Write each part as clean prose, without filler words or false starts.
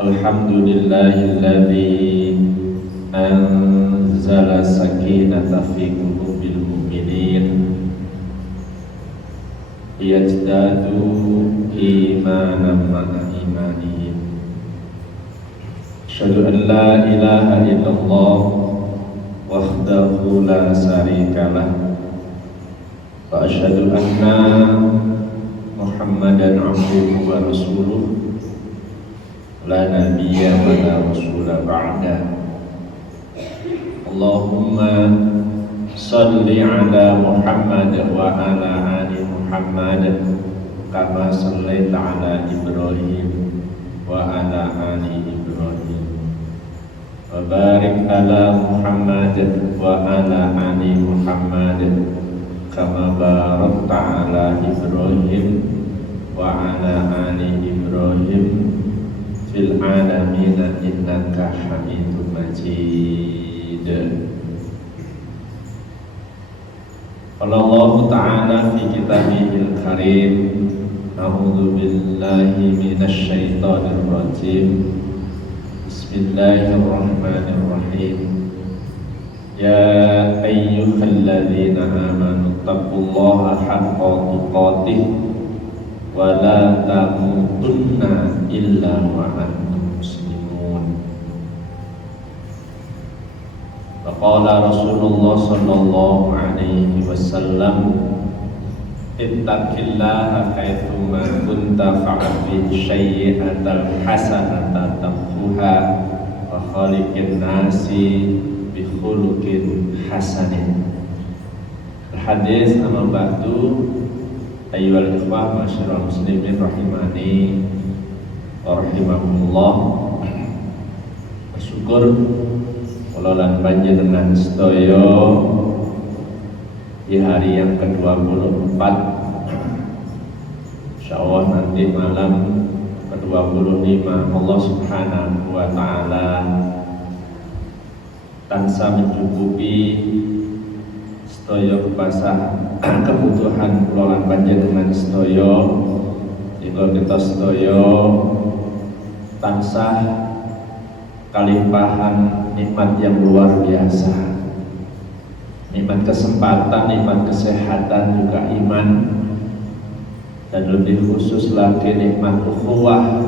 Alhamdulillahilladzi anzala sakinata fi qulubil mu'minin liyazdadu imanan ma'a imanihim. Asyhadu an la ilaha illallah wahdahu la syarikalah wa asyhadu anna Muhammadan abduhu wa rasuluh la nabiyya wa la rasula ba'da. Allahumma salli ala Muhammad wa ala ali Muhammad kama sallaita ala Ibrahim wa ala ali Ibrahim wa barik ala Muhammad wa ala ali Muhammad kama barakta ala Ibrahim wa ala ali Ibrahim fil alamin innaka Hamidum Majid. Qala Allah Ta'ala fi kitabihil karim, a'udzu billahi minasy syaithanir rajim. Bismillahirrahmanirrahim. Ya ayyuhalladzina amanu taqullaha haqqa tuqatih wa la tamutunna illa wa antum muslimun. Faqala Rasulullah sallallahu alaihi wasallam, ittaqillaha haitsuma kunta fa'abil syai'atal hasanata tamhuha wa khaliqin nasi bi khuluqin hasanin. Hadis amma ba'du. Ayyuhal ikhwah masyarul muslimin rahimani wa rahimakumullah. Bersyukur kula lan panjenengan sedaya di hari yang ke-24, insyaallah nanti malam ke-25 Allah Subhanahu wa taala tansah mencukupi sedaya kebutuhan kula lan panjenengan sedaya, sehingga kita sedaya tansah kalimpahan nikmat yang luar biasa, nikmat kesempatan, nikmat kesehatan, juga iman, dan lebih khusus lagi nikmat ukhuwah,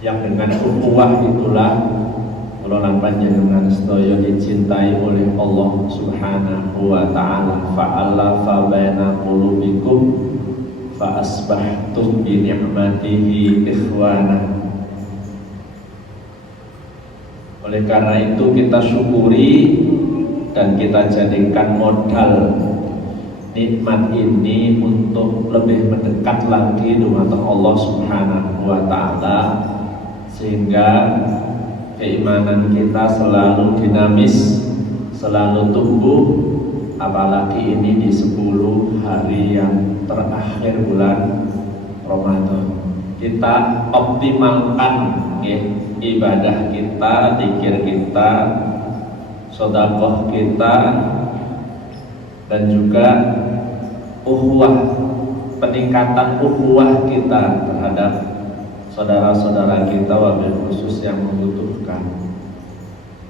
yang dengan ukhuwah itulah kula lan panjenengan sedaya dicintai oleh Allah Subhanahu wa taala. Fa'alafa baina qulubikum fa asbahtum bi ni'matihi ikhwana. Oleh karena itu kita syukuri dan kita jadikan modal nikmat ini untuk lebih mendekat lagi dengan Allah Subhanahu wa taala, sehingga keimanan kita selalu dinamis, selalu tumbuh, apalagi ini di 10 hari yang terakhir bulan Ramadan. Kita optimalkan ibadah kita, zikir kita, sedekah kita, dan juga ukhuwah, peningkatan ukhuwah kita terhadap saudara-saudara kita, wabil khusus yang membutuhkan.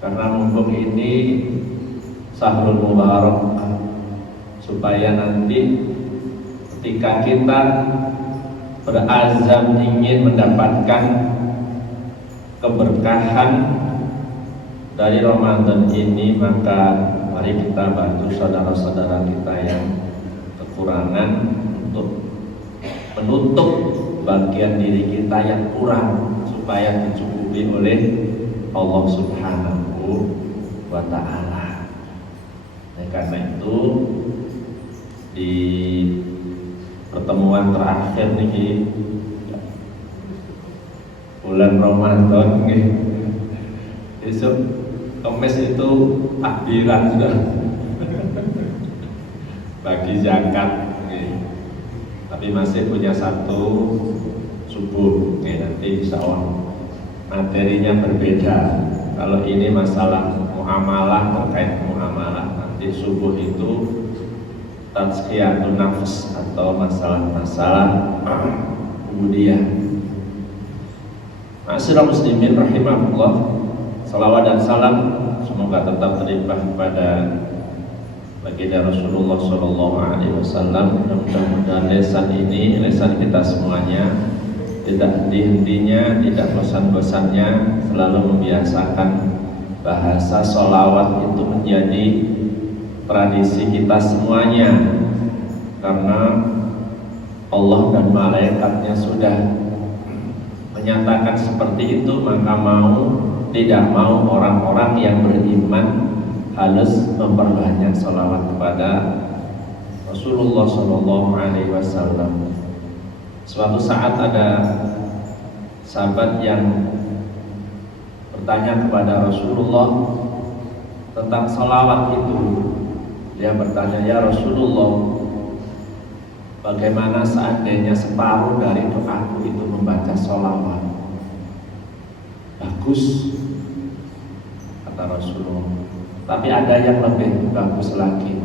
Karena mumpung ini Syahrul Mubarak, supaya nanti ketika kita berazam ingin mendapatkan keberkahan dari Ramadan ini, maka mari kita bantu saudara-saudara kita yang kekurangan untuk menutup bagian diri kita yang kurang, supaya dicukupi oleh Allah Subhanahu wa ta'ala. Karena itu di pertemuan terakhir nih bulan Ramadan nih, besok Kamis itu takbiran sudah bagi zakat nih. Tapi masih punya satu subuh nih, nanti insya Allah materinya berbeda. Kalau ini masalah muamalah, terkait muamalah, nanti subuh itu tazkiyatun nafs atau masalah-masalah ubudiyah. Ma'asyiral muslimin rahimahullah, salawat dan salam semoga tetap terlimpah kepada baginda Rasulullah Shallallahu Alaihi Wasallam. Mudah-mudahan lesan ini, lesan kita semuanya tidak henti-hentinya, tidak bosan-bosannya, selalu membiasakan bahasa sholawat itu menjadi tradisi kita semuanya, karena Allah dan malaikatnya sudah menyatakan seperti itu, maka tidak mau orang-orang yang beriman harus memperbanyak sholawat kepada Rasulullah Shallallahu Alaihi Wasallam. Suatu saat ada sahabat yang bertanya kepada Rasulullah tentang sholawat itu. Dia bertanya, ya Rasulullah, bagaimana seandainya separuh dari doaku itu membaca sholawat? Bagus, kata Rasulullah. Tapi ada yang lebih bagus lagi.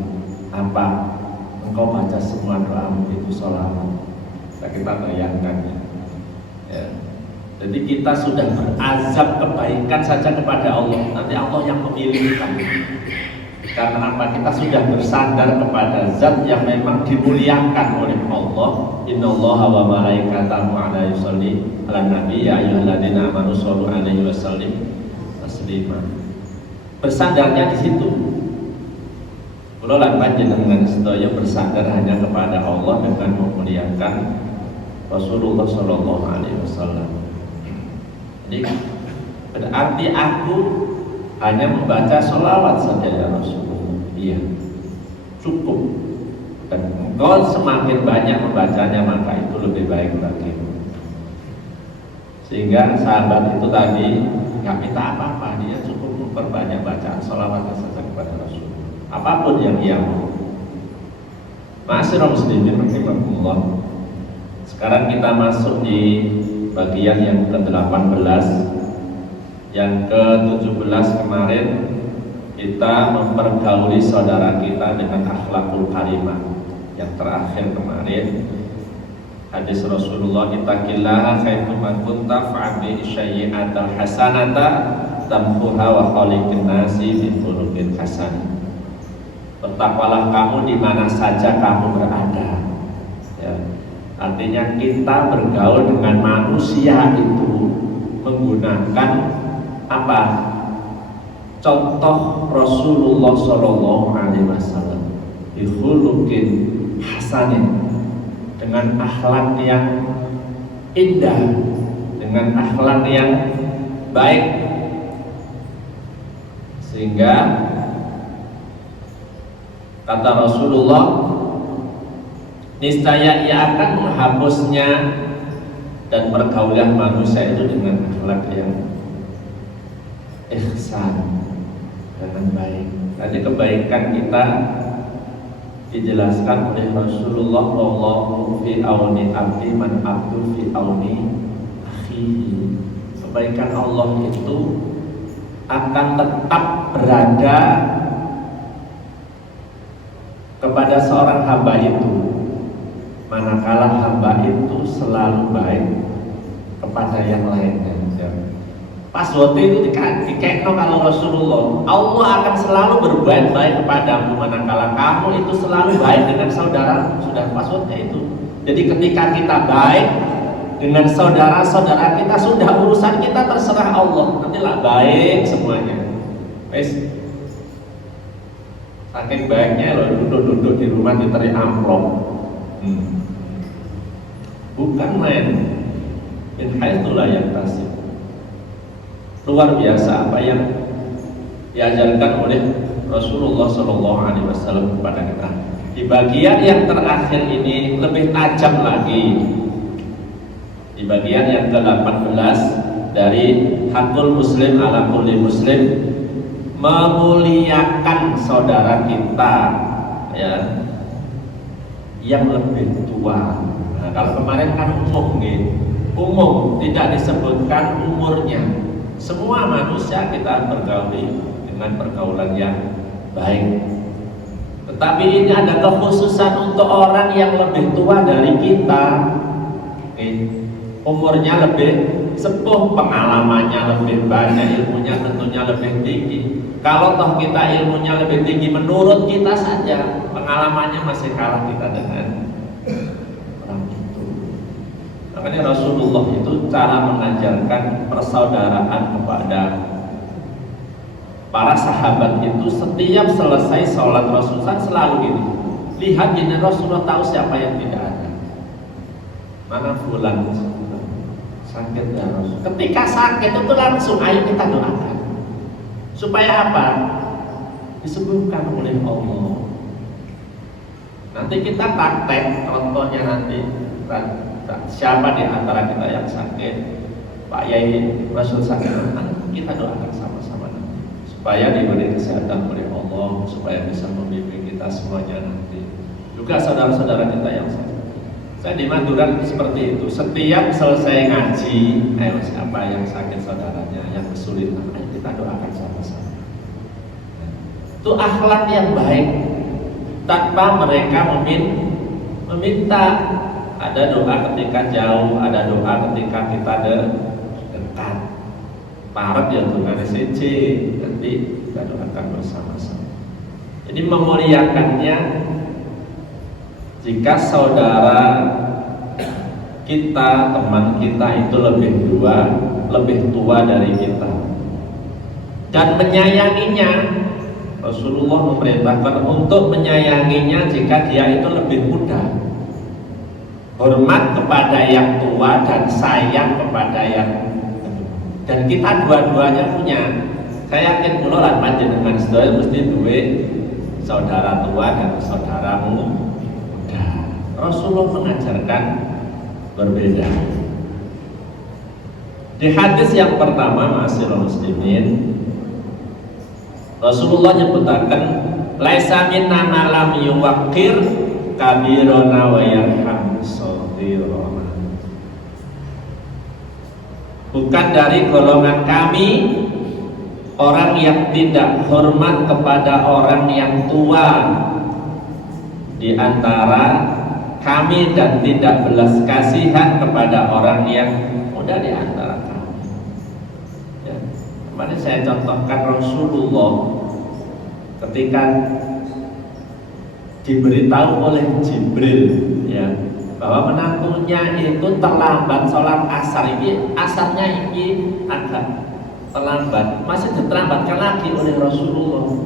Apa? Engkau baca semua doamu itu sholawat. Kita bayangkan ya. Jadi kita sudah berazab kebaikan saja kepada Allah, nanti Allah yang memilihkan. Karena apa? Kita sudah bersandar kepada zat yang memang dimuliakan oleh Allah. Innallaha wa malaikatahu yusolli 'alan nabi ya ayyuhalladzina amanu shollu 'alaihi wa sallimu taslima. Bersandarnya di situ. Kula lan panjenengan sedaya bersandar hanya kepada Allah dengan memuliakan Rasulullah Shallallahu Alaihi Wasallam. Jadi berarti aku hanya membaca sholawat saja ya Rasulullah. Iya, cukup. Dan engkau semakin banyak membacanya maka itu lebih baik lagi. Sehingga sahabat itu tadi nggak minta apa-apa, dia cukup memperbanyak bacaan sholawatnya saja kepada Rasulullah. Apapun yang ia mau. Ma'asyiral muslimin rahimakumullah. Sekarang kita masuk di bagian yang ke-18. Yang ke-17 kemarin kita mempergauli saudara kita dengan akhlakul karimah. Yang terakhir kemarin hadis Rasulullah, ittaqillaha haitsuma kunta fa'bi syai'atal hasanata tamhuha wa khaliqin nasi bi khuluqin hasan. Bertakwalah kamu di mana saja kamu berada. Ya. Artinya kita bergaul dengan manusia itu menggunakan apa? Contoh Rasulullah Shallallahu Alaihi Wasallam, bihulukin hasanin, dengan akhlak yang indah, dengan akhlak yang baik, sehingga kata Rasulullah, niscaya ia akan menghapusnya dan pergaulan manusia itu dengan akhlak yang ihsan, dengan baik. Nanti kebaikan kita dijelaskan oleh Rasulullah, wallahu fi auni abdi man abdu fi auni akhihi. Kebaikan Allah itu akan tetap berada kepada seorang hamba itu manakala hamba itu selalu baik kepada yang lainnya. Password itu dikekno kalau Rasulullah, Allah akan selalu berbuat baik kepadamu manakala kamu itu selalu baik dengan saudara. Sudah passwordnya itu. Jadi ketika kita baik dengan saudara-saudara kita, sudah urusan kita terserah Allah, nantilah baik semuanya. Wes, saking baiknya loh, duduk-duduk di rumah ditarik amplop. Bukan main. Min haitsu la yahtasib. Luar biasa apa yang diajarkan oleh Rasulullah Shallallahu Alaihi Wasallam kepada kita. Di bagian yang terakhir ini lebih tajam lagi. Di bagian yang ke-18 dari hakul muslim ala kulli muslim, memuliakan saudara kita ya yang lebih tua. Nah, kalau kemarin kan umum tidak disebutkan umurnya. Semua manusia kita bergauli dengan pergaulan yang baik. Tetapi ini ada kekhususan untuk orang yang lebih tua dari kita. umurnya lebih sepuh, pengalamannya lebih banyak, ilmunya tentunya lebih tinggi. Kalau toh kita ilmunya lebih tinggi menurut kita saja, pengalamannya masih kalah kita dengan orang itu. Makanya Rasulullah itu cara mengajarkan persaudaraan kepada para sahabat itu, setiap selesai sholat Rasulullah selalu gini, lihat gini, Rasulullah tahu siapa yang tidak ada. Mana fulan sakit ya Rasul. Ketika sakit itu langsung ayo kita doakan. Supaya apa? Disembuhkan oleh Allah. Nanti kita praktek, contohnya nanti siapa di antara kita yang sakit, Pak Yai Rasul sakit, kita doakan sama-sama nanti supaya diberi kesehatan oleh Allah, supaya bisa membimbing kita semuanya nanti. Juga saudara-saudara kita yang sakit. Saya di Madura seperti itu. Setiap selesai ngaji, ayo siapa yang sakit saudaranya, yang kesulitan, ayo kita doakan sama-sama. Itu akhlak yang baik, tanpa mereka meminta. Ada doa ketika jauh, ada doa ketika kita dekat. Parah ya dengan SC, nanti kita doakan bersama-sama. Jadi memuliakannya, jika saudara kita, teman kita itu lebih tua dari kita, dan menyayanginya, Rasulullah memerintahkan untuk menyayanginya jika dia itu lebih muda. Hormat kepada yang tua dan sayang kepada yang tua. Dan kita dua-duanya punya. Saya yakin kula lan panjenengan sedaya mesti duwe saudara tua dan saudaramu muda. Rasulullah mengajarkan berbeda. Di hadis yang pertama, ma'asyiral muslimin, Rasulullah nyebutaken laisa minna man lam yuwaqqir kabirona wa yarham shaghirona. Bukan dari golongan kami orang yang tidak hormat kepada orang yang tua di antara kami, dan tidak belas kasihan kepada orang yang muda di antara kami. Ya. Kemarin saya contohkan Rasulullah ketika diberitahu oleh Jibril, ya, bahwa menantunya itu terlambat sholat asar. Ini asarnya ini agak terlambat, masih diterlambatkan lagi oleh Rasulullah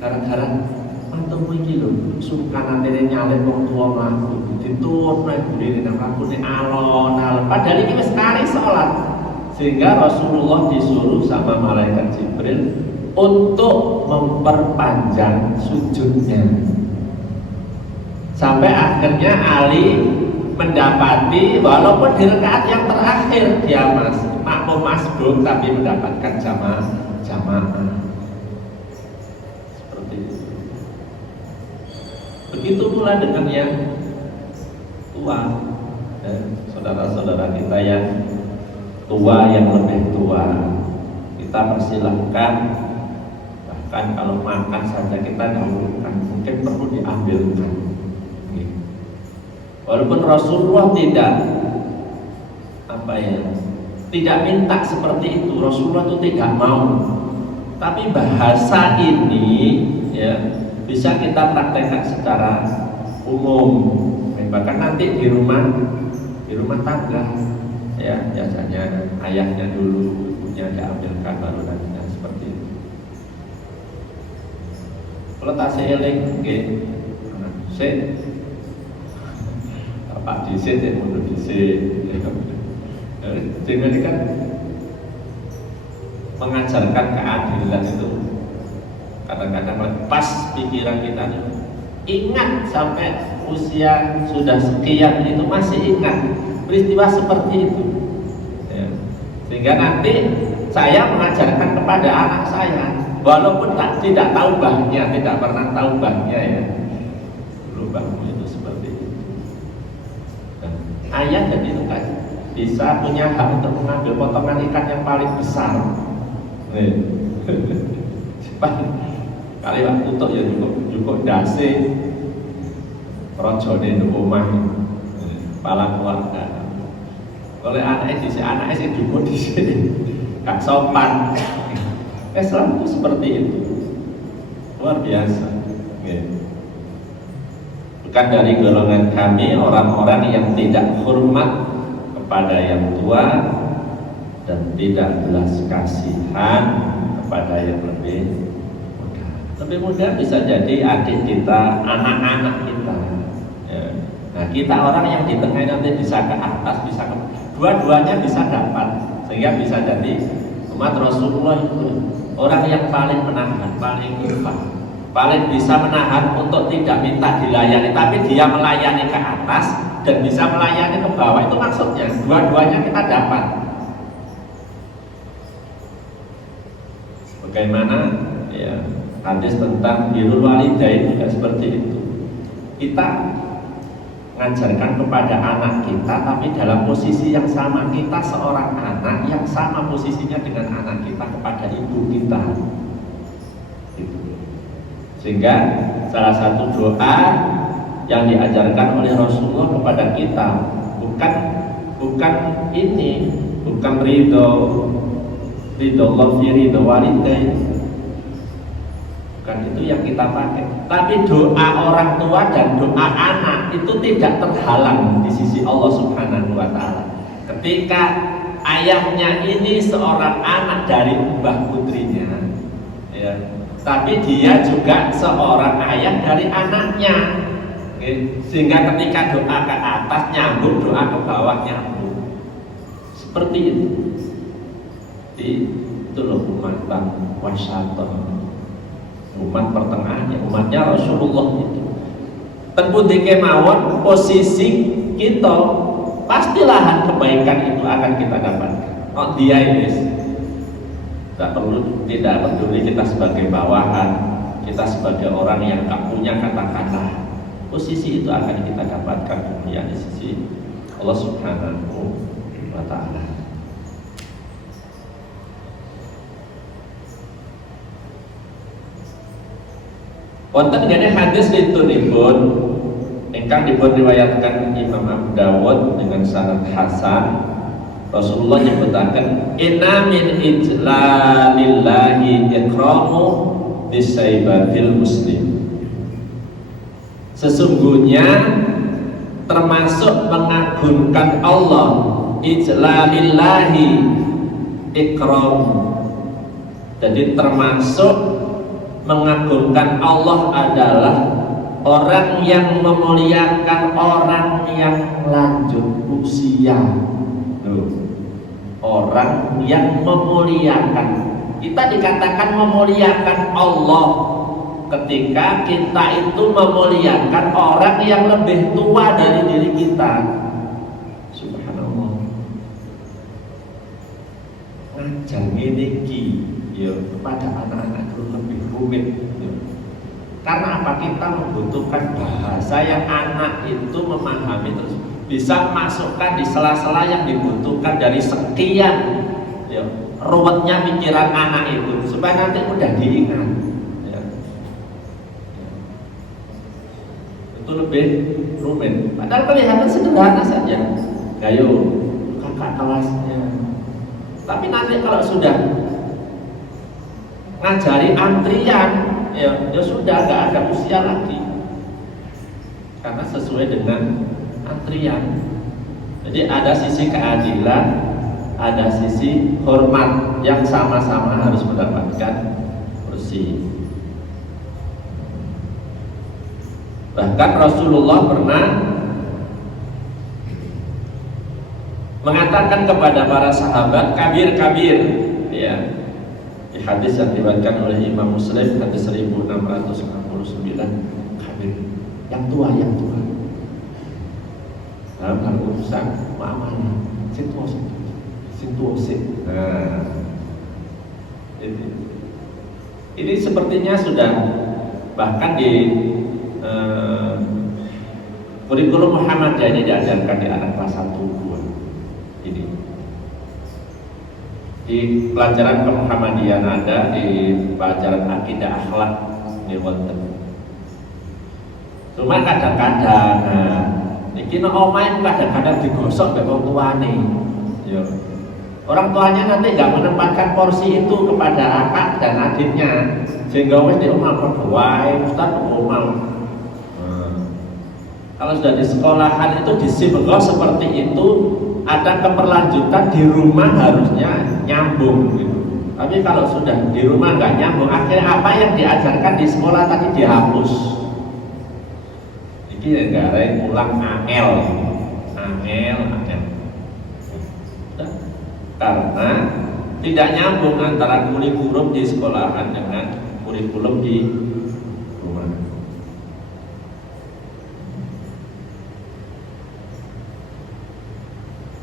gara-gara mantumu iki lho sukan atene nyalip wong tuwa mlaku ditutur nek buri nang lakune alon-alon, padahal iki wis kari sholat. Sehingga Rasulullah disuruh sama malaikat Jibril untuk memperpanjang sujudnya, sampai akhirnya Ali mendapati walaupun di rakaat yang terakhir dia makmum masbuk tapi mendapatkan jamaah. Seperti itu. Begitu pula dengan yang tua, saudara-saudara kita yang tua, yang lebih tua, kita persilahkan. Bahkan kalau makan saja kita dahulukan, mungkin perlu diambilkan. Walaupun Rasulullah tidak minta seperti itu, Rasulullah itu tidak mau. Tapi bahasa ini ya bisa kita praktekkan secara umum. Bahkan nanti di rumah tangga, ya biasanya ayahnya dulu, ibunya diambilkan, baru nantinya seperti itu. Kalau tasih eling, Pak Disit ya mundur Disit. Jadi kan mengajarkan keadilan itu kadang-kadang pas pikiran kita nih. Ingat sampai usia sudah sekian itu masih ingat peristiwa seperti itu. Ya. Sehingga nanti saya mengajarkan kepada anak saya, walaupun tidak tahu bahnya, tidak pernah tahu bahnya ya. Dulu bahmu itu seperti itu. Dan ayah jadi itu kan bisa punya hak untuk mengambil potongan ikan yang paling besar. Kali waktu untuk ya cukup dasi rojone di rumah kepala keluarga. oleh anaknya sih dukun di sini, gak sopan. Islam itu seperti itu, luar biasa. Bukan dari golongan kami orang-orang yang tidak hormat kepada yang tua dan tidak belas kasihan kepada yang lebih muda. Lebih muda bisa jadi adik kita, anak-anak kita. Ya. Nah, kita orang yang di tengah nanti bisa ke atas, bisa ke dua-duanya bisa dapat, sehingga bisa jadi umat Rasulullah itu orang yang paling menahan, paling ikhlas, paling bisa menahan untuk tidak minta dilayani, tapi dia melayani ke atas dan bisa melayani ke bawah. Itu maksudnya dua-duanya kita dapat. Bagaimana ya, hadis tentang birrul walidain juga seperti itu. Kita mengajarkan kepada anak kita, tapi dalam posisi yang sama. Kita seorang anak yang sama posisinya dengan anak kita kepada ibu kita. Gitu. Sehingga salah satu doa yang diajarkan oleh Rasulullah kepada kita bukan ini, bukan ridho Allah fi ridho walidain, bukan itu yang kita pakai, tapi doa orang tua dan doa anak itu tidak terhalang di sisi Allah Subhanahu wa Ta'ala. Ketika ayahnya ini seorang anak dari mbah putrinya, ya, tapi dia juga seorang ayah dari anaknya, sehingga ketika doa ke atas nyambung, doa ke bawah nyambung. Seperti itu. Itu loh umat wasaton, umat pertengahannya, umatnya Rasulullah itu. Tentunya kemauan posisi kita, pastilah kebaikan itu akan kita dapatkan. Oh dia ini tidak peduli kita sebagai bawahan, kita sebagai orang yang tak punya kata-kata, posisi itu akan kita dapatkan ya di sisi Allah Subhanahu wa Ta'ala. Wonten gene hadis litunipun ingkang dipun riwayatkan Imam Abu Dawud dengan sanad hasan. Rasulullah nyebutaken inna min ijlalillahi ikramu bisaibatil muslim. Sesungguhnya termasuk mengagungkan Allah, ijlalillahi ikram. Jadi termasuk mengagungkan Allah adalah orang yang memuliakan orang yang lanjut usia. Orang yang memuliakan, kita dikatakan memuliakan Allah ketika kita itu memuliakan orang yang lebih tua dari diri kita. Subhanallah. Ngajar niki ya kepada anak-anak itu lebih rumit ya. Karena apa? Kita membutuhkan bahasa yang anak itu memahami, terus bisa masukkan di sela-sela yang dibutuhkan dari sekian ya, ruwetnya pikiran anak itu supaya nanti mudah diingat ya. Itu lebih rumit, padahal kelihatan sederhana saja. Ayo kakak kelasnya, tapi nanti kalau sudah ngajari antrian ya sudah gak ada usia lagi, karena sesuai dengan antrian. Jadi ada sisi keadilan, ada sisi hormat yang sama-sama harus mendapatkan kursi. Bahkan Rasulullah pernah mengatakan kepada para sahabat kabir-kabir ya. Di hadis yang diriwayatkan oleh Imam Muslim, hadis 1669, kabir, yang tua dalam hal urusan muamalah, situasi. Nah, ini sepertinya sudah bahkan di kurikulum Muhammadiyah ini diajarkan di anak kelas 1, 2 ini. Di pelajaran kemuhammadian ada, di pelajaran akidah akhlak di wonten. Cuma kadang-kadang iki nek omahe kadang-kadang digosok mbek wong tuane. Ya. Orang tuanya nanti nggak menempatkan porsi itu kepada kakak dan adiknya, sehingga wes di rumah berdoa, Ustaz rumah. Kalau sudah di sekolahan itu disibukkan seperti itu, ada keberlanjutan di rumah harusnya nyambung gitu. Tapi kalau sudah di rumah nggak nyambung, akhirnya apa yang diajarkan di sekolah tadi dihapus. Ini negara ulang angel. Karena tidak nyambung antara kurikulum di sekolahan dengan kurikulum di rumah.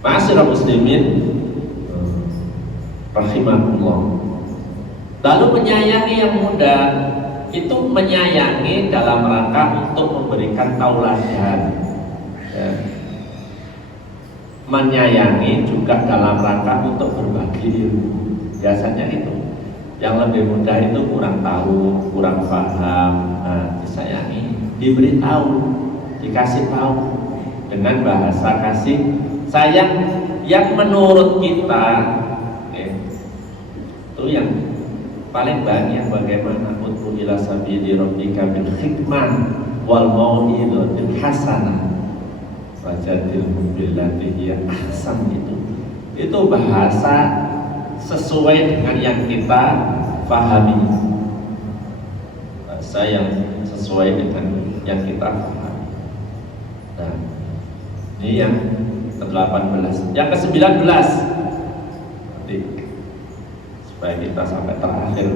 Ma'asyiral muslimin rahimakumullah. Lalu menyayangi yang muda itu menyayangi dalam rangka untuk memberikan tauladan. Ya. Menyayangi juga dalam rangka untuk berbagi ilmu. Biasanya itu yang lebih muda itu kurang tahu, kurang paham, disayangi, diberitahu, dikasih tahu dengan bahasa kasih sayang yang menurut kita itu yang paling banyak. Bagaimana ud'u ila sabili rabbika bil hikmah wal mau'izatil hasanah wajadilhum billati hiya ahsan. Itu bahasa sesuai dengan yang kita pahami, bahasa yang sesuai dengan yang kita pahami. Nah, ini yang ke-18. Yang ke-19 nanti supaya kita sampai terakhir,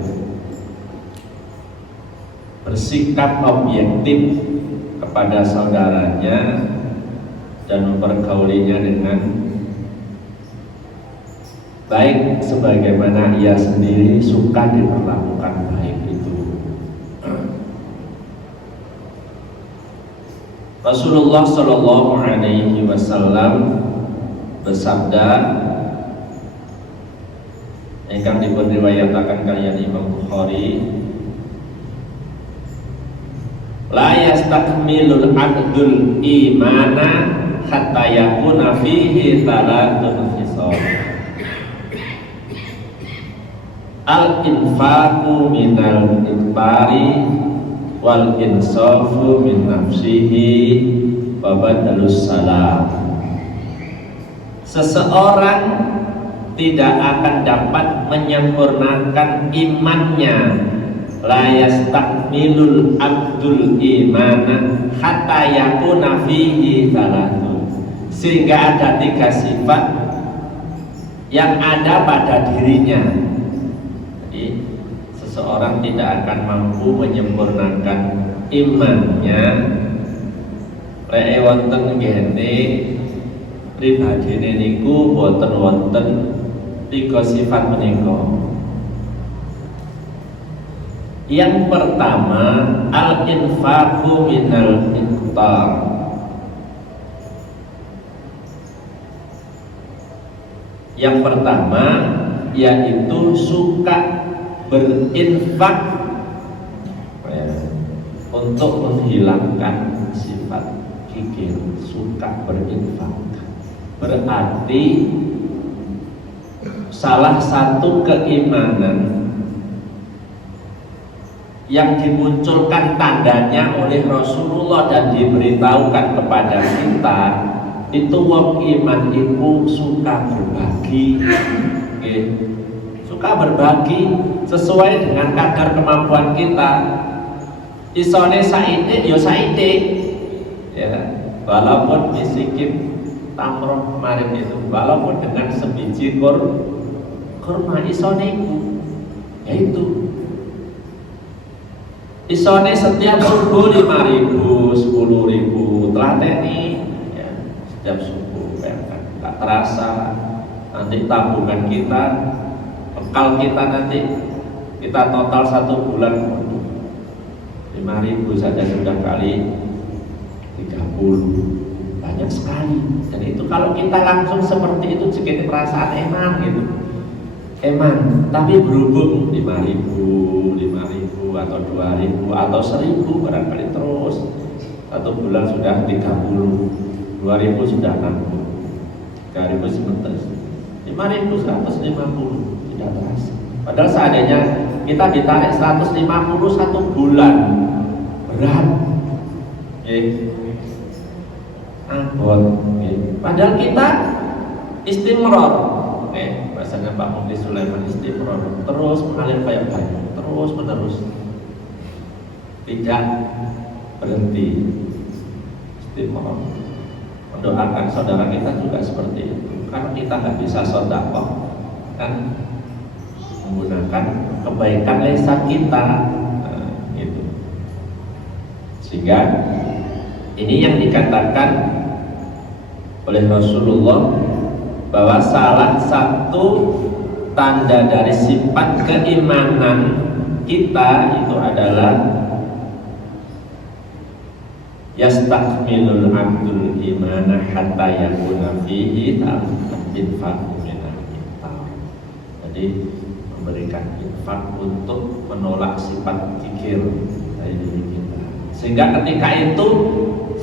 bersikap objektif kepada saudaranya dan mempergaulinya dengan baik sebagaimana ia sendiri suka diperlakukan baik itu. Rasulullah Shallallahu Alaihi Wasallam bersabda, yang diriwayatkan kalian Imam Bukhari, la yastakmilul abdul imana hatta yakuna fihi thalathun khisal. Al-infaqu minal iqbari wal insafu min nafsihi wa badalus salam. Seseorang tidak akan dapat menyempurnakan imannya, la yastakmilul abdul imana hatta yakuna fihi thalathun, sehingga ada 3 sifat yang ada pada dirinya. Jadi seseorang tidak akan mampu menyempurnakan imannya rek wonten ngene pribadine niku boten wonten 3 sifat menika. Yang pertama, al-infaqu minal iqtar. Yang pertama yaitu suka berinfak untuk menghilangkan sifat kikir, suka berinfak. Berarti salah satu keimanan yang dimunculkan tandanya oleh Rasulullah dan diberitahukan kepada kita, itu wong iman itu suka berbagi, suka berbagi sesuai dengan kadar kemampuan kita. Isone saite yo saite, ya, walaupun misikin tamroh kemarin itu, walaupun dengan sebiji kurma isone itu, yaitu isone setiap subuh 5.000, 10.000 telateni, ya, setiap subuh ya kan, tak terasa nanti tabungan kita, bekal kita nanti kita total 1 bulan 5.000 saja sudah kali 30, banyak sekali. Dan itu kalau kita langsung seperti itu jadi perasaan eman gitu, eman. Tapi berhubung 5.000 atau 2.000 atau 1.000 barangkali terus 1 bulan sudah 30, 2.000 sudah 60, 3.000 sebentar. 5.150 tidak terasa. Padahal seandainya kita ditarik 150 1 bulan berat, abot. Padahal kita istimror, bahasanya Pak Mufti Sulaiman, istimror, terus mengalir kayak banyu, terus menerus, tidak berhenti. Istimror. Mendoakan saudara kita juga seperti itu. Karena kita nggak bisa sedekah, kan menggunakan kebaikan lisan kita, gitu. Sehingga ini yang dikatakan oleh Rasulullah bahwa salah satu tanda dari sifat keimanan kita itu adalah yastakmilul abdul imana hatta yakuna fihi infaqu minal infaq. Jadi memberikan infak untuk menolak sifat kikir dari diri kita. Sehingga ketika itu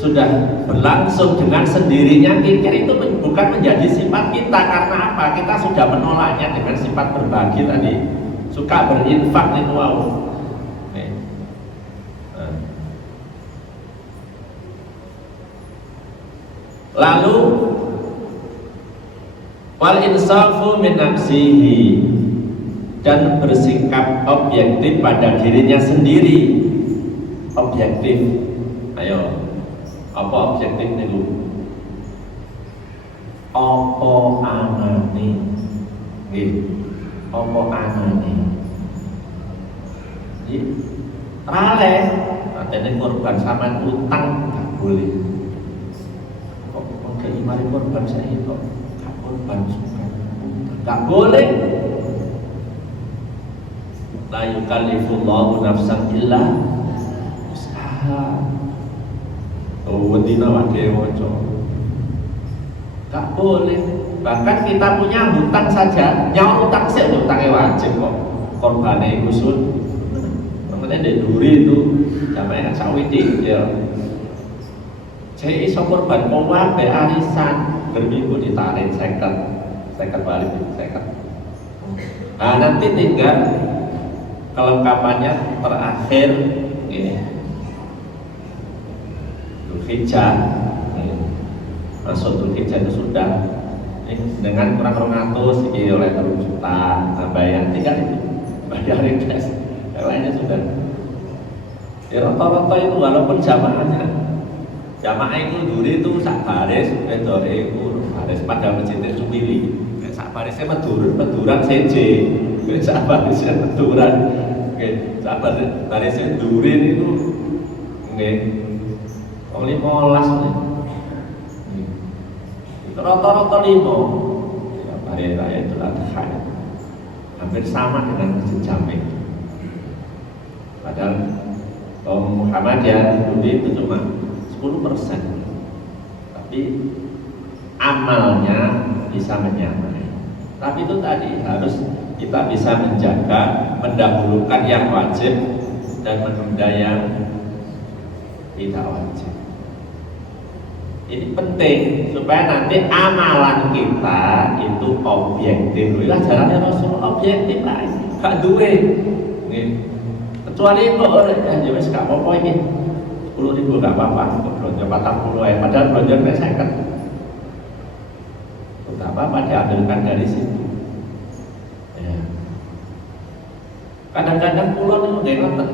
sudah berlangsung dengan sendirinya, kikir itu bukan menjadi sifat kita. Karena apa? Kita sudah menolaknya dengan sifat berbagi tadi, suka berinfak itu wow. Lalu wal insafu min nafsihi, dan bersikap objektif pada dirinya sendiri. Objektif, ayo, apa objektif niku? Apa anane? Nggih, apa anane? Jadi rale, artinya korban sama utang nggak boleh. Kok kayak mari korban saya kok nggak korban juga, nggak boleh. La yukallifullahu nafsan illa wus'aha. Wedina wae waca. Gak boleh. Bahkan kita punya hutang saja, nyawa hutang sih hutangnya wajib kok. Korbane iku sun. Namanya ndek duri itu jamae sawiti ya. Saya iso korban omah be arisan berminggu ditarik 50 balik 50. Nah nanti tinggal kelengkapannya terakhir ini Dzulhijjah, masuk Dzulhijjah itu sudah dengan kurang 200 ini oleh 3 juta bayar, tinggal itu bayar gas, yang lainnya sudah ya rata-rata itu walaupun jamaah itu duri itu sak baris wedore iku baris pada masjid Sumili sak barisnya meduran seje sak barisnya meduran sak barisnya duri itu nggih wong 15 nih rata-rata 5 ya hari raya itu adha hampir sama dengan masjid Jamek. Padahal Muhammadiyah itu cuma 10%, tapi amalnya bisa menyamai. Tapi itu tadi harus kita bisa menjaga, mendahulukan yang wajib dan menunda yang tidak wajib. Ini penting supaya nanti amalan kita itu objektif. Lah jalannya Rasul objektif lah, gak duwe. Kecuali kok ya wis gak apa-apa iki. 10.000 gak apa-apa, belanja 40 ya, padahal belanja saya kan gak apa-apa diambilkan dari situ ya. Kadang-kadang pulau itu nggak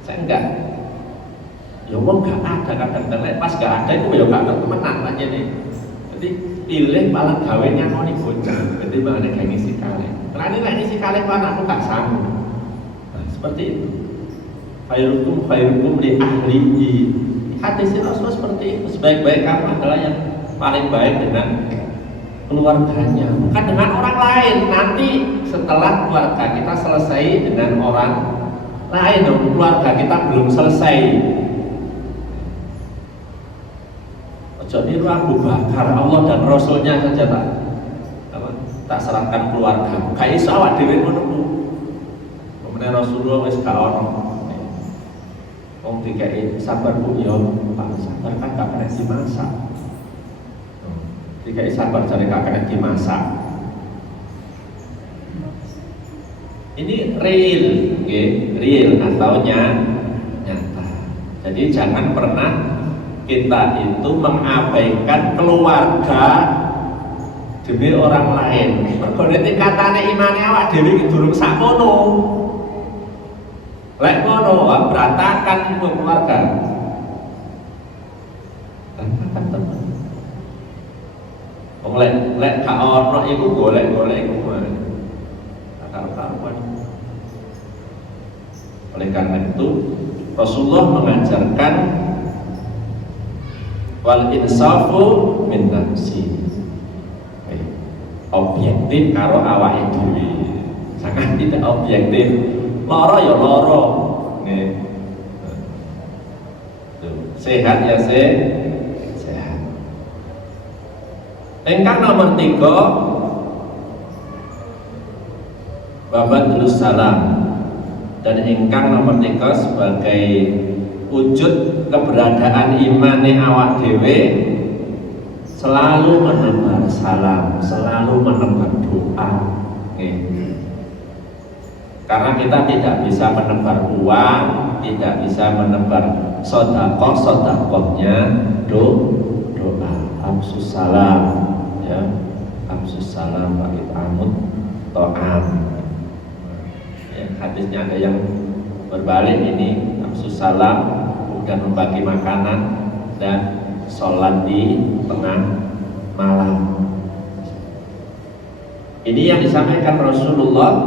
saya enggak ya wong gak ada, kadang-kadang pas gak ada itu ya gak temenan aja nih. Jadi pilih malah gawe nyangoni bocah, jadi malah kayak ngisi kali karena ini ngisi kali anakku gak sanggup. Nah, seperti itu. Khairukum li ahlihi. Hadis Rasul seperti itu. Sebaik-baik kamu adalah yang paling baik dengan keluarganya, bukan dengan orang lain. Nanti setelah keluarga kita selesai dengan orang lain, keluarga kita belum selesai. Ojo niru Abu Bakar, Allah dan Rasulnya saja tak serahkan keluarga. Kayak iso awak dhewe ngono ku. Kemudian Rasulullah wis gak ono. Wong dikai sabar bu, ya Pak sabar kan gak kena dimasak. Dikai sabar jadi gak kena dimasak. Ini real, okay? Real atau nyata. Jadi jangan pernah kita itu mengabaikan keluarga demi orang lain. Mergo nek katane imane awak dhewe iki durung sakmono. Lek ngono berantakan keluarga. Berantakan teman. Wong lek gak ono iku golek-golek iku karuan. Oleh karena itu Rasulullah mengajarkan wal insafu min nafsi. Objektif karo awake dhewe. Sangat tidak objektif. Loro ya loro. Nggih. Sehat ya sehat. Ingkang nomor 3 Babadul salam, dan ingkang nomor 3 sebagai wujud keberadaan imane awak dhewe selalu menebar salam, selalu menebar doa. Karena kita tidak bisa menebar uang, tidak bisa menebar sodakohnya doa. Amsus salam, ya, amsus salam bagi amut to'am. Hadisnya ada yang berbalik ini, amsus salam dan membagi makanan dan sholat di tengah malam. Ini yang disampaikan Rasulullah,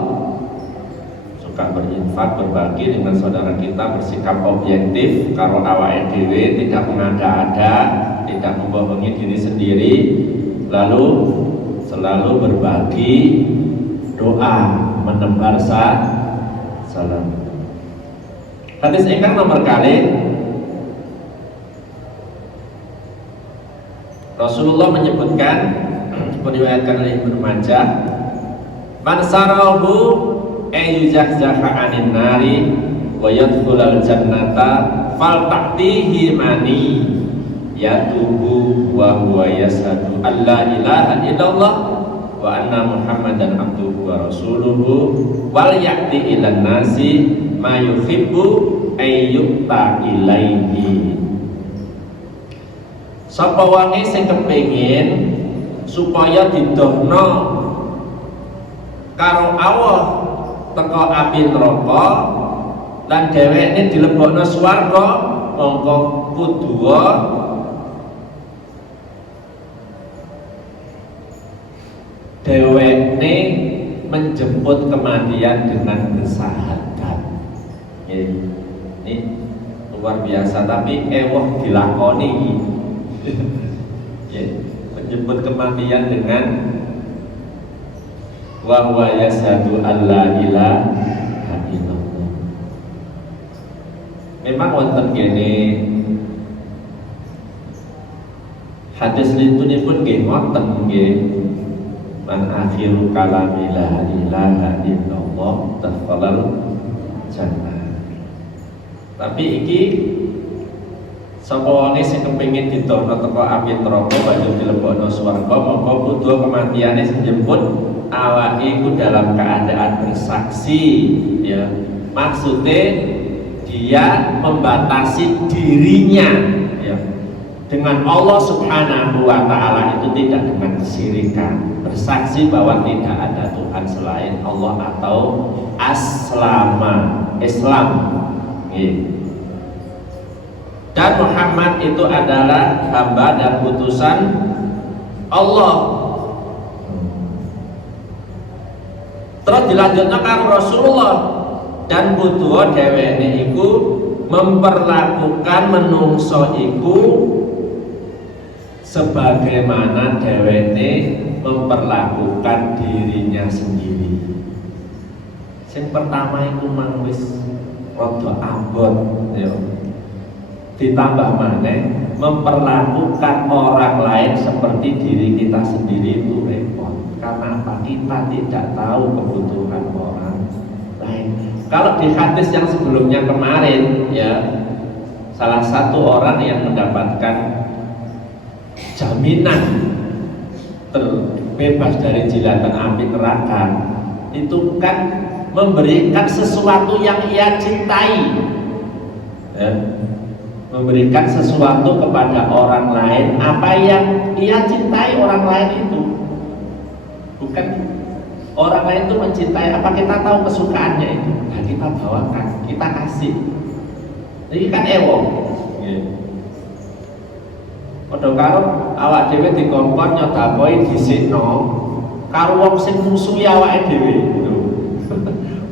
suka berinfak, berbagi dengan saudara kita, bersikap objektif karo awake dhewe, tidak mengada-ada, tidak membohongi diri sendiri, lalu selalu berbagi doa, menebar salam. Hadis ingkang nomor kali Rasulullah menyebutkan, diriwayatkan oleh Ibnu Majah, man sarahu ayyuzahzaha 'anil nari wa yadkhulul jannata fal ta'tihi mani yatubu wa huwa yashhadu alla ilaha illallah wa anna muhammadan abduhu wa rasuluhu wal ya'ti ilan nasi ma yuhibbu ayyukta ilaihi. Sapa wangi sing kepengin supaya didohno karo Allah teko api neraka lan dheweke dilebokno swarga, mongko kudu dheweke menjemput kematian dengan bersahadat. Ini luar biasa, tapi ewoh dilakoni. Menjemput kematian dengan wa huwa yashhadu alla ilaha illallah. Memang wonten kene hadis pun nggih wonten nggih, man akhiru kalami la ilaha illallah tafalal jannah. Tapi iki sapa wonge sing kepengin didono teko api neraka banjur dilebokno swarga, mongko butuh kematiane sing jemput awake iku dalam keadaan bersaksi, ya. Maksudnya dia membatasi dirinya, ya, dengan Allah Subhanahu wa taala, itu tidak dengan kesyirikan, bersaksi bahwa tidak ada Tuhan selain Allah atau Islam. Dan Muhammad itu adalah hamba dan utusan Allah. Terus dilanjutkan karo Rasulullah, dan butuh dheweke iku memperlakukan menungso iku sebagaimana dheweke memperlakukan dirinya sendiri. Yang pertama itu mang wis rada abot, ya. Ditambah maneh memperlakukan orang lain seperti diri kita sendiri itu repot. Karena apa? Kita tidak tahu kebutuhan orang lain. Kalau di hadis yang sebelumnya kemarin, ya, salah satu orang yang mendapatkan jaminan terbebas dari jilatan api neraka itu kan memberikan sesuatu yang ia cintai, ya. Memberikan sesuatu kepada orang lain apa yang ia cintai orang lain itu. Bukan orang lain itu mencintai apa kita tahu kesukaannya itu, nah kita bawakan, kita kasih. Ini kan ewong. Padha karo awak dhewe dikongkon nyodakoi dhisikno karo wong sing musuhi awake dhewe.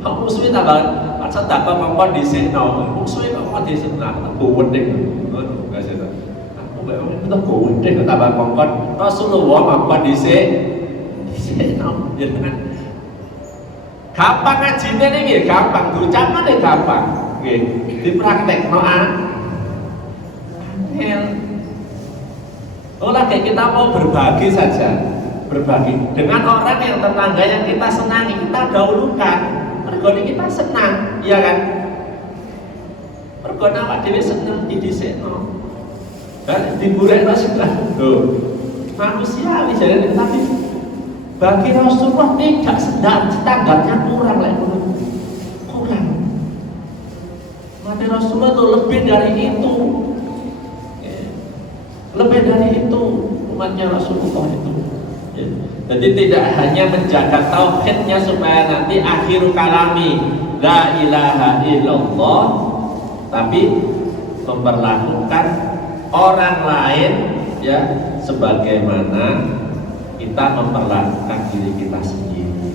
Wong musuhi tambah sedekah kongkon dhisikno, musuhi kok dhisikno gowedhe. Ngono guys itu. Aku kok itu gowedhe tambah kongkon Rasulullah kongkon dhisikno. Gampang ngajine niki, gampang ucapane gampang. Nggih, dipraktekno angel. Olah kayak kita mau berbagi saja, berbagi dengan orang yang tetangga yang kita senangi, kita dahulukan. Mergo kita senang, iya kan? Mergo awak dhewe seneng didhisikno. Dan diburekno sudah. Loh, manusiawi jadi tapi bagi Rasulullah tidak standarnya kurang lah, kurang. Mati Rasulullah itu lebih dari itu. Lebih dari itu umatnya Rasulullah itu. Jadi tidak hanya menjaga tauhidnya supaya nanti akhir kalami la ilaha illallah, tapi memperlakukan orang lain ya sebagaimana kita memperlakukan diri kita sendiri.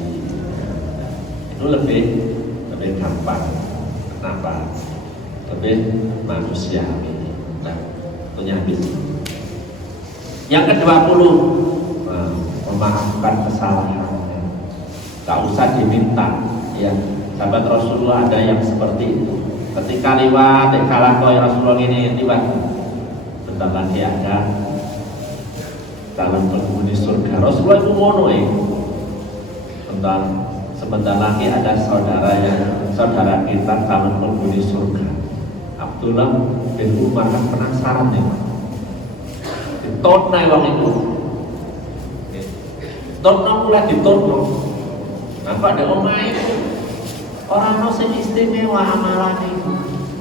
Itu lebih gampang. Kenapa? Lebih manusiawi. Nah, punya habis. Yang ke-20, memaafkan kesalahan. Tak usah diminta. Ya, sahabat Rasulullah ada yang seperti itu. Ketika liwat, kalau kau Rasulullah ini liwat, bentar lagi ada calon penghuni surga. Rasulullah itu ngono sebentar lagi ada saudara kita calon penghuni surga. Abdullah bin Umar kan penasaran nih. Ditotnai wong itu. Totno mulai ditotno. Apa ada omahe orang sing istimewa amalan itu.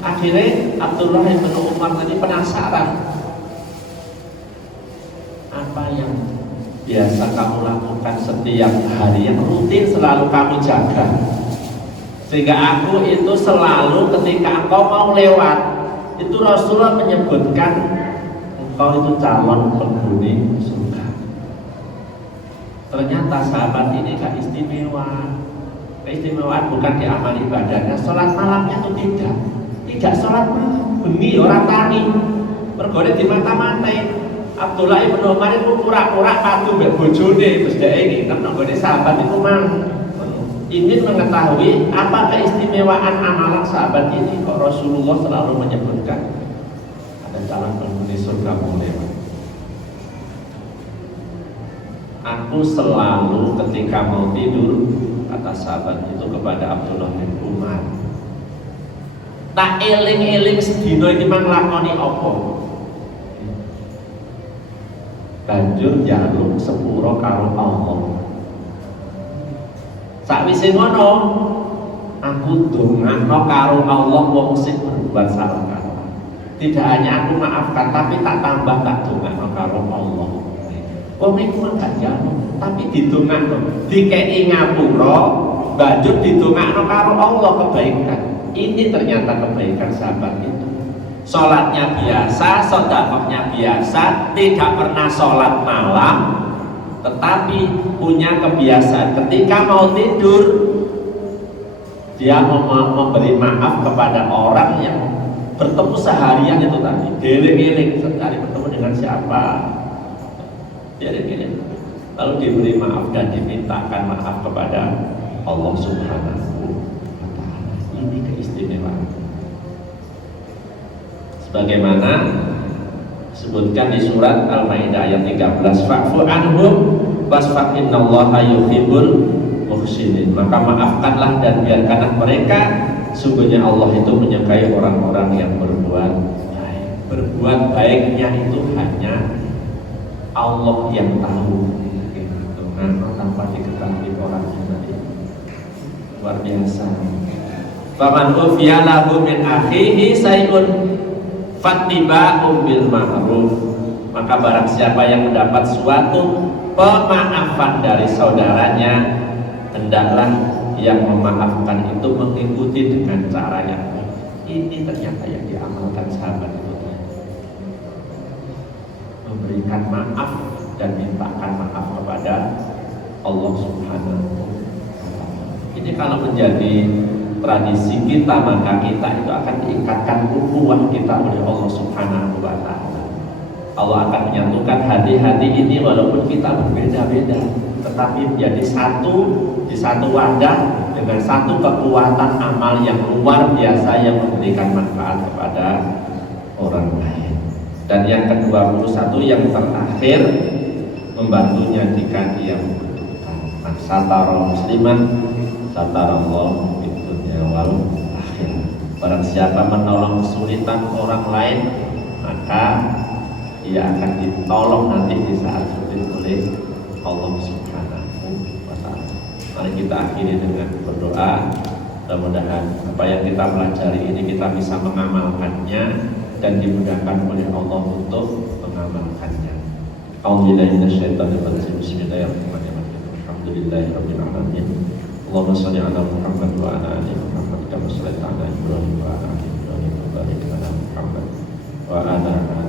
Akhirnya Abdullah bin Umar tadi penasaran. Apa yang biasa kamu lakukan setiap hari, yang rutin selalu kamu jaga, sehingga aku itu selalu ketika engkau mau lewat itu Rasulullah menyebutkan engkau itu calon penghuni surga. Ternyata sahabat ini gak istimewa. Keistimewaan bukan di amal ibadahnya, sholat malamnya itu tidak sholat malam, bengi orang tani bergolek di mata-mata. Abdullah bin Umar itu pura-pura patuh mbek bojone terus dhek iki nang nggone sahabat itu ingin mengetahui apa keistimewaan amalan sahabat ini kok Rasulullah selalu menyebutkan ada calon penghuni surga boleh. Aku selalu ketika mau tidur, kata sahabat itu kepada Abdullah bin Umar, tak eling-eling sedina iki mang lakoni apa? Banjur njaluk sepuro karo Allah. Sakwise ngono, aku ndongakno karo Allah wong sing berbuat salah karo. Tidak hanya aku maafkan, tapi tak tambah tak ndongakno karo Allah. Wong iku gak jalu, tapi didongakno, dikei ngapura, banjur didongakno karo Allah kebaikan. Ini ternyata kebaikan sahabat itu. Sholatnya biasa, sedekahnya biasa, tidak pernah sholat malam, tetapi punya kebiasaan ketika mau tidur dia memberi maaf kepada orang yang bertemu seharian itu tadi. Deling-eling sekali bertemu dengan siapa, deling-eling, lalu diberi maaf dan dimintakan maaf kepada Allah Subhanahu wa Ta'ala. Ini keistimewaan. Sebagaimana disebutkan di surat Al-Maidah ayat 13, fa'fu anhum wasfah innallaha yuhibbul muhsinin. Maka maafkanlah dan biarkanlah mereka, sungguhnya Allah itu menyukai orang-orang yang berbuat baik. Berbuat baiknya itu hanya Allah yang tahu. Tanpa diketahui orang tadi. luar biasa. Faman ufiya lahu min akhihi sayun fattiba'un bil ma'ruf, maka barang siapa yang mendapat suatu pemaafan dari saudaranya, hendaklah yang memaafkan itu mengikuti dengan cara yang baik. Ini ternyata yang diamalkan sahabat itu, memberikan maaf dan mintakan maaf kepada Allah Subhanahu wa Ta'ala. Ini kalau menjadi tradisi kita, maka kita itu akan diikatkan ukhuwah kita oleh Allah Subhanahu wa Ta'ala. Allah akan menyatukan hati-hati ini walaupun kita berbeda-beda, tetapi menjadi satu di satu wadah dengan satu kekuatan amal yang luar biasa yang memberikan manfaat kepada orang lain. Dan yang ke-21 yang terakhir, membantunya jika dia membutuhkan. Satara musliman satarallahu fid dunya wal akhirah. Barang siapa menolong kesulitan orang lain, maka dia akan ditolong nanti di saat sulit oleh Allah Subhanahu wa Ta'ala. Mari kita akhiri dengan berdoa. Mudah-mudahan apa yang kita pelajari ini kita bisa mengamalkannya dan dimudahkan oleh Allah untuk mengamalkannya. A'udzubillahi minasyaitonir rajim. Bismillahirrahmanirrahim. Alhamdulillahirabbil alamin. Allahumma shalli ala Muhammad wa ala ali Muhammad kama shallaita ala Ibrahim wa ala ali Ibrahim wa barik ala Muhammad wa ala